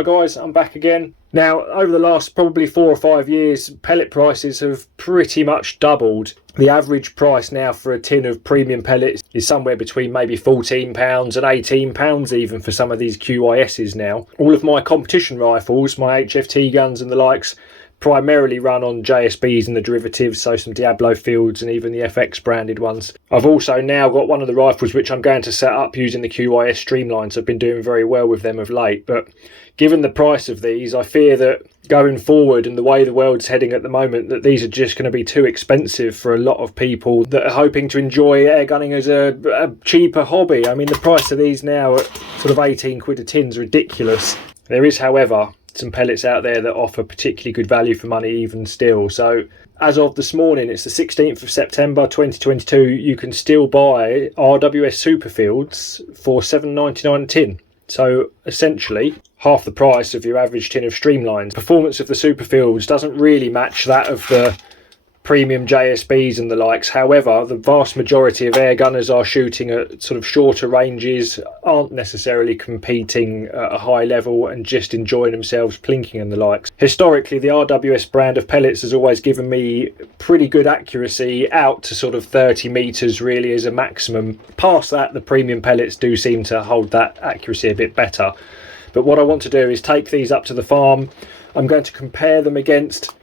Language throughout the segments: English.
Hi guys, I'm back again. Now, over the last probably 4 or 5 years, pellet prices have pretty much doubled. The average price now for a tin of premium pellets is somewhere between maybe £14 and £18 even for some of these QISs now. All of my competition rifles, my HFT guns and the likes, primarily run on JSBs and the derivatives, so some Diablo Fields and even the FX branded ones. I've also now got one of the rifles which I'm going to set up using the QIS streamlines. I've been doing very well with them of late, but given the price of these, I fear that going forward and the way the world's heading at the moment, that these are just going to be too expensive for a lot of people that are hoping to enjoy airgunning as a cheaper hobby. I mean, the price of these now at sort of 18 quid a tin is ridiculous. There is, however, some pellets out there that offer particularly good value for money even still. So as of this morning, it's the 16th of September 2022, you can still buy RWS Superfields for £7.99 a tin. So essentially half the price of your average tin of streamlines. Performance of the Superfields doesn't really match that of the premium JSBs and the likes. However, the vast majority of air gunners are shooting at sort of shorter ranges, aren't necessarily competing at a high level and just enjoying themselves plinking and the likes. Historically, the RWS brand of pellets has always given me pretty good accuracy out to sort of 30 metres really as a maximum. Past that, the premium pellets do seem to hold that accuracy a bit better. But what I want to do is take these up to the farm. I'm going to compare them against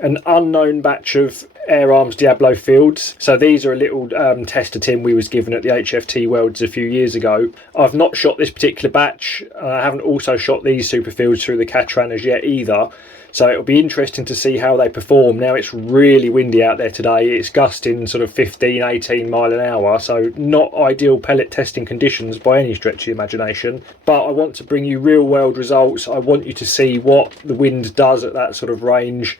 an unknown batch of AirArms Diablo Fields. So these are a little tester tin we was given at the HFT Worlds a few years ago. I've not shot this particular batch. I haven't also shot these Superfields through the Catran as yet either. So it'll be interesting to see how they perform. Now it's really windy out there today. It's gusting sort of 15, 18 mile an hour. So not ideal pellet testing conditions by any stretch of the imagination. But I want to bring you real world results. I want you to see what the wind does at that sort of range,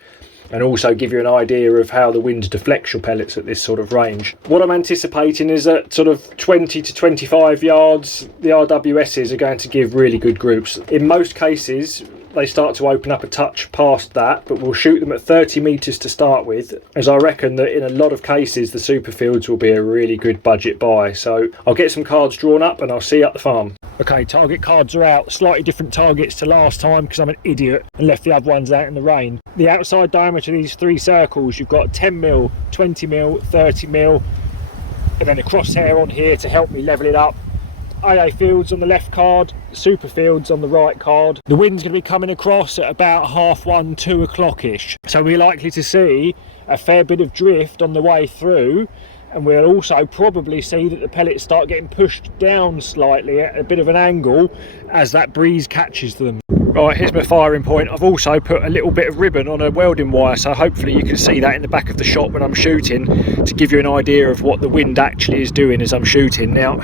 and also give you an idea of how the wind deflects your pellets at this sort of range. What I'm anticipating is that sort of 20 to 25 yards, the RWSs are going to give really good groups. In most cases, they start to open up a touch past that, but we'll shoot them at 30 metres to start with, as I reckon that in a lot of cases the Superfields will be a really good budget buy. So I'll get some cards drawn up and I'll see you at the farm. Okay, target cards are out. Slightly different targets to last time because I'm an idiot and left the other ones out in the rain. The outside diameter of these 3 circles, you've got 10mm, 20mm, 30mm, and then a crosshair on here to help me level it up. AA Fields on the left card, Superfields on the right card. The wind's going to be coming across at about 1:30, 2 o'clock-ish. So we're likely to see a fair bit of drift on the way through, and we'll also probably see that the pellets start getting pushed down slightly at a bit of an angle as that breeze catches them. Right, here's my firing point. I've also put a little bit of ribbon on a welding wire, so hopefully you can see that in the back of the shot when I'm shooting, to give you an idea of what the wind actually is doing as I'm shooting. Now,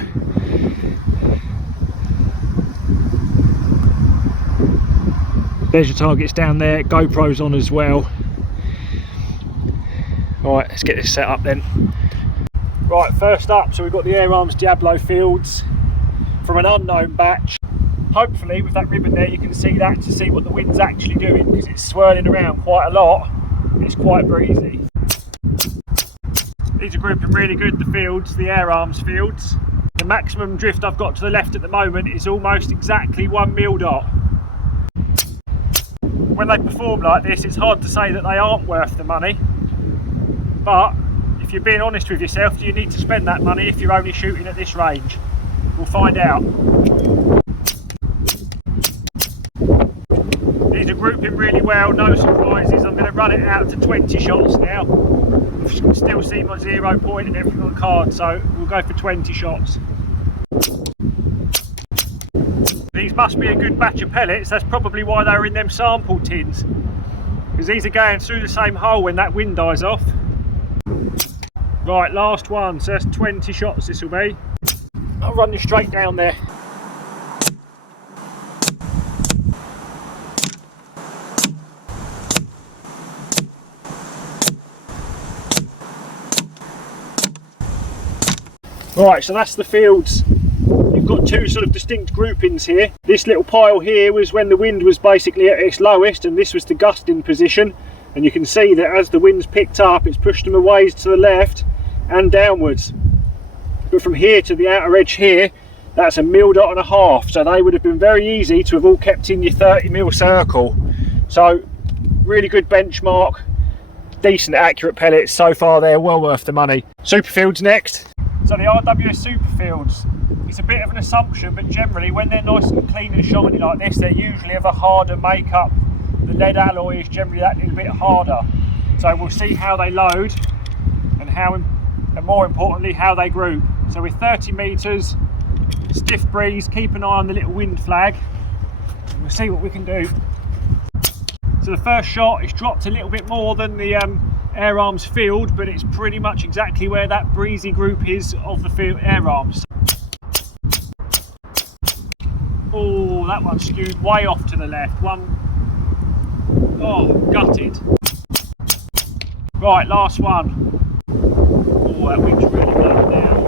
there's your targets down there, GoPro's on as well. Right, let's get this set up then. Right, first up, so we've got the AirArms Diablo Fields from an unknown batch. Hopefully with that ribbon there you can see that to see what the wind's actually doing, because it's swirling around quite a lot and it's quite breezy. These are grouping really good, the fields, the AirArms fields. The maximum drift I've got to the left at the moment is almost exactly 1 mil dot. When they perform like this, it's hard to say that they aren't worth the money, but if you're being honest with yourself, do you need to spend that money if you're only shooting at this range? We'll find out. These are grouping really well, no surprises. I'm going to run it out to 20 shots now. You can still see my 0 point and everything on the card, so we'll go for 20 shots. These must be a good batch of pellets. That's probably why they were in them sample tins, because these are going through the same hole when that wind dies off. Right, last one, so that's 20 shots this will be. I'll run you straight down there. Right, so that's the fields. You've got 2 sort of distinct groupings here. This little pile here was when the wind was basically at its lowest, and this was the gusting position. And you can see that as the wind's picked up, it's pushed them away to the left and downwards. But from here to the outer edge here, That's a mil dot and a half, so they would have been very easy to have all kept in your 30 mil circle. So really good benchmark, decent accurate pellets. So far they're well worth the money. Superfields next. So the RWS Superfields, it's a bit of an assumption, but generally when they're nice and clean and shiny like this, they're usually of a harder makeup. The lead alloy is generally that little bit harder. So we'll see how they load and more importantly how they group. So with 30 metres, stiff breeze, keep an eye on the little wind flag, and we'll see what we can do. So the first shot is dropped a little bit more than the AirArms field, but it's pretty much exactly where that breezy group is of the field AirArms. Oh, that one skewed way off to the left. Oh, gutted. Right, last one. Oh, that wind's really blowing now.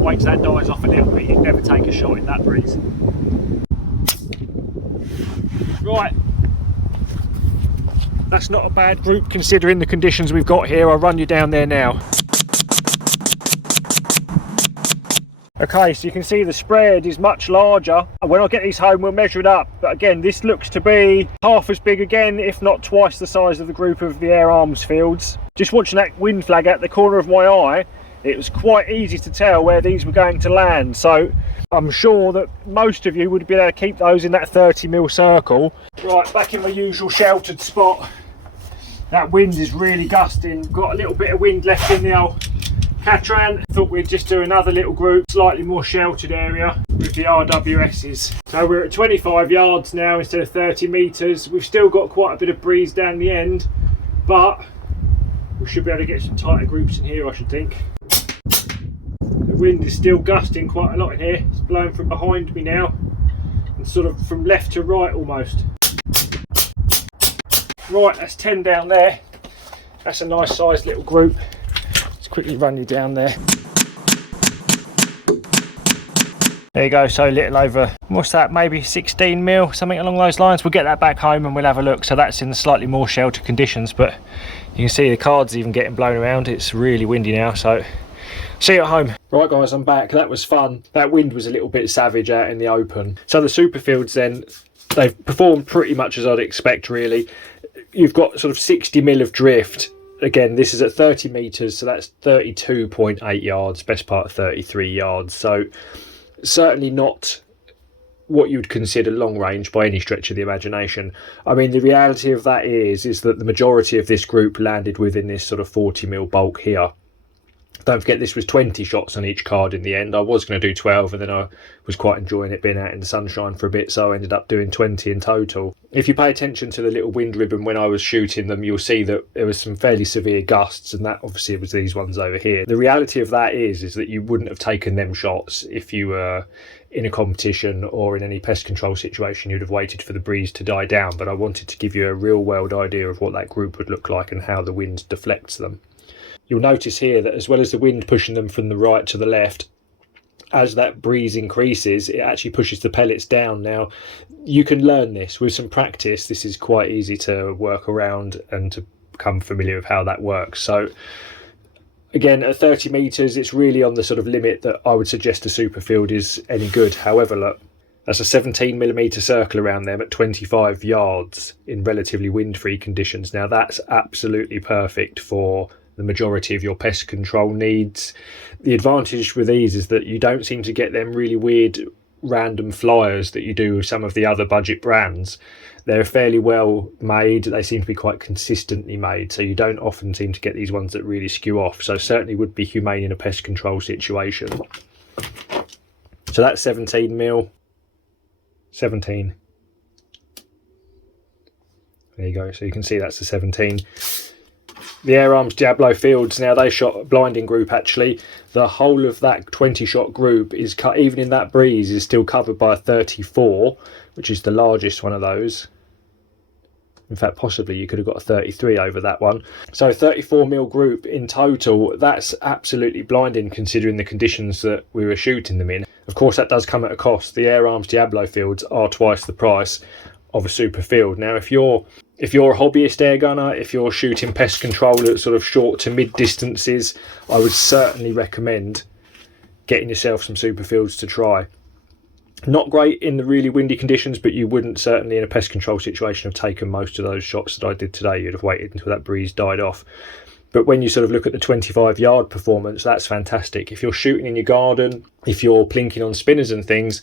Wait till that dies off a little bit, you'd never take a shot in that breeze. Right, that's not a bad group considering the conditions we've got here. I'll run you down there now. Okay, so you can see the spread is much larger. When I get these home, we'll measure it up. But again, this looks to be half as big again, if not twice the size of the group of the AirArms fields. Just watching that wind flag out the corner of my eye, it was quite easy to tell where these were going to land. So I'm sure that most of you would be able to keep those in that 30 mil circle. Right, back in my usual sheltered spot. That wind is really gusting. Got a little bit of wind left in the old Catran. Thought we'd just do another little group, slightly more sheltered area with the RWSs. So we're at 25 yards now instead of 30 metres. We've still got quite a bit of breeze down the end, but we should be able to get some tighter groups in here, I should think. The wind is still gusting quite a lot in here. It's blowing from behind me now and sort of from left to right almost. Right, that's 10 down there. That's a nice sized little group. Quickly run you down there. There you go, so a little over, what's that, maybe 16 mil, something along those lines. We'll get that back home and we'll have a look. So that's in the slightly more sheltered conditions, but you can see the card's even getting blown around. It's really windy now, so see you at home. Right guys, I'm back. That was fun. That wind was a little bit savage out in the open. So the Superfields then, they've performed pretty much as I'd expect really. You've got sort of 60 mil of drift. Again, this is at 30 metres, so that's 32.8 yards, best part of 33 yards. So certainly not what you'd consider long range by any stretch of the imagination. I mean, the reality of that is that the majority of this group landed within this sort of 40 mil bulk here. Don't forget this was 20 shots on each card in the end. I was going to do 12 and then I was quite enjoying it being out in the sunshine for a bit, so I ended up doing 20 in total. If you pay attention to the little wind ribbon when I was shooting them, you'll see that there was some fairly severe gusts, and that obviously was these ones over here. The reality of that is that you wouldn't have taken them shots if you were in a competition or in any pest control situation. You'd have waited for the breeze to die down, but I wanted to give you a real world idea of what that group would look like and how the wind deflects them. You'll notice here that as well as the wind pushing them from the right to the left, as that breeze increases, it actually pushes the pellets down. Now, you can learn this with some practice. This is quite easy to work around and to become familiar with how that works. So again, at 30 metres, it's really on the sort of limit that I would suggest a Superfield is any good. However, look, that's a 17mm circle around them at 25 yards in relatively wind-free conditions. Now, that's absolutely perfect for the majority of your pest control needs. The advantage with these is that you don't seem to get them really weird random flyers that you do with some of the other budget brands. They're fairly well made. They seem to be quite consistently made, so you don't often seem to get these ones that really skew off. So certainly would be humane in a pest control situation. So that's 17 mil. 17. There you go. So you can see that's the 17. The AirArms Diablo Fields, now they shot a blinding group actually. The whole of that 20 shot group is cut, even in that breeze, is still covered by a 34, which is the largest one of those. In fact, possibly you could have got a 33 over that one. So 34 mil group in total, that's absolutely blinding considering the conditions that we were shooting them in. Of course, that does come at a cost. The AirArms Diablo Fields are twice the price of a Superfield. Now, if you're If you're a hobbyist air gunner, if you're shooting pest control at sort of short to mid distances, I would certainly recommend getting yourself some Superfields to try. Not great in the really windy conditions, but you wouldn't certainly in a pest control situation have taken most of those shots that I did today. You'd have waited until that breeze died off. But when you sort of look at the 25-yard performance, that's fantastic. If you're shooting in your garden, if you're plinking on spinners and things,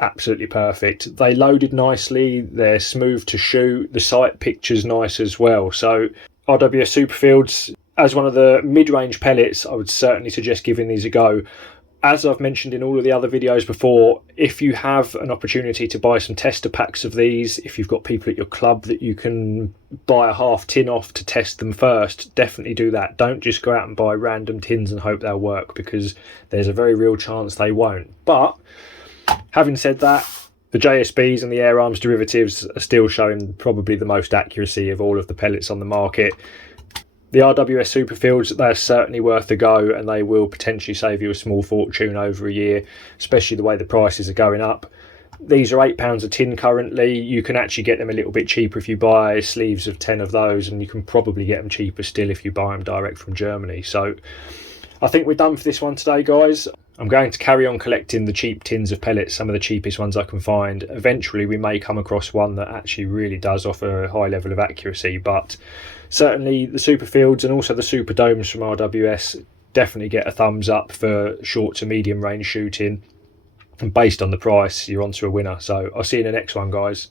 absolutely perfect. They loaded nicely, they're smooth to shoot, the sight picture's nice as well. So RWS Superfields, as one of the mid-range pellets, I would certainly suggest giving these a go. As I've mentioned in all of the other videos before, if you have an opportunity to buy some tester packs of these, if you've got people at your club that you can buy a half tin off to test them first, definitely do that. Don't just go out and buy random tins and hope they'll work, because there's a very real chance they won't. But having said that, the JSBs and the AirArms derivatives are still showing probably the most accuracy of all of the pellets on the market. The RWS Superfields, they're certainly worth a go, and they will potentially save you a small fortune over a year, especially the way the prices are going up. These are £8 a tin currently. You can actually get them a little bit cheaper if you buy sleeves of 10 of those, and you can probably get them cheaper still if you buy them direct from Germany. So I think we're done for this one today, guys. I'm going to carry on collecting the cheap tins of pellets, some of the cheapest ones I can find. Eventually we may come across one that actually really does offer a high level of accuracy, but certainly the Superfields and also the Super Domes from RWS definitely get a thumbs up for short to medium range shooting. And based on the price, you're onto a winner. So I'll see you in the next one, guys.